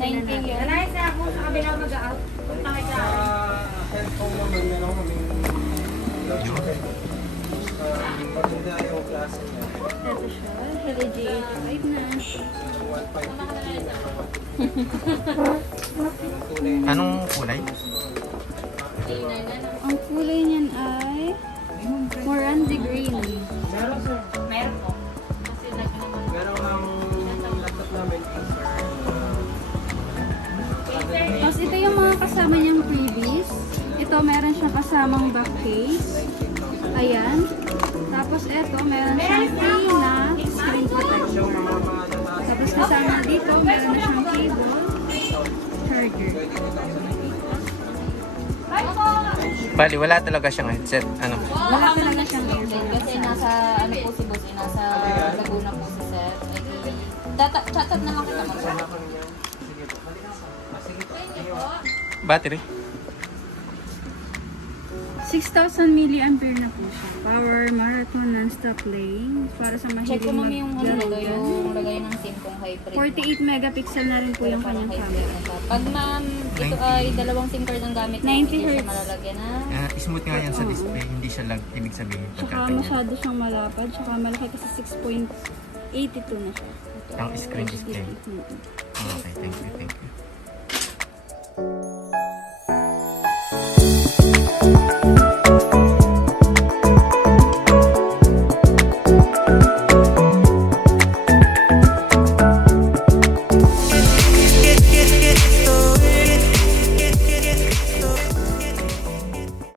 9K yan. Alay sa ako sa kabila mag-out. Punta kayo sa Headphone naman, meron kami pagkita yung klase niya. Ito siya. LG 85 na. 1.5. Anong kulay? Ang kulay niyan ay Morandi Green. Meron sir. meron po. Pero ang laptop namin Tapos ito yung mga kasama niyang freebies. Ito meron siyang kasamang back case. Ayan. Tapos ito meron siyang free na screen protection. Tapos kasama dito meron na siyang cable, charger. Bali, wala talaga siyang headset. Ano? Wala talaga siyang earbud. Kasi nasa ano po si boss, nasa Laguna po si Sir. Chat naman kita mo. Battery? 6,000 mAh na po siya. Power, marathon, non-stop playing. Para sa Check ko mahilig mami yung ano nito, yan. yung lagay ng SIM kung hybrid. 48 megapixel na rin po yung kanyang camera. Pag ma'am, ito ay dalawang SIM card ang gamit 90 hindi siya hertz. malalagyan na. Smooth nga yan sa display. Hindi siya lag. Ibig sabihin. Tsaka pagkaganyan. masyado siyang malapad. Tsaka malaki kasi 6.82 na siya. Ang screen display. Mm-mm. Okay, thank you, thank you.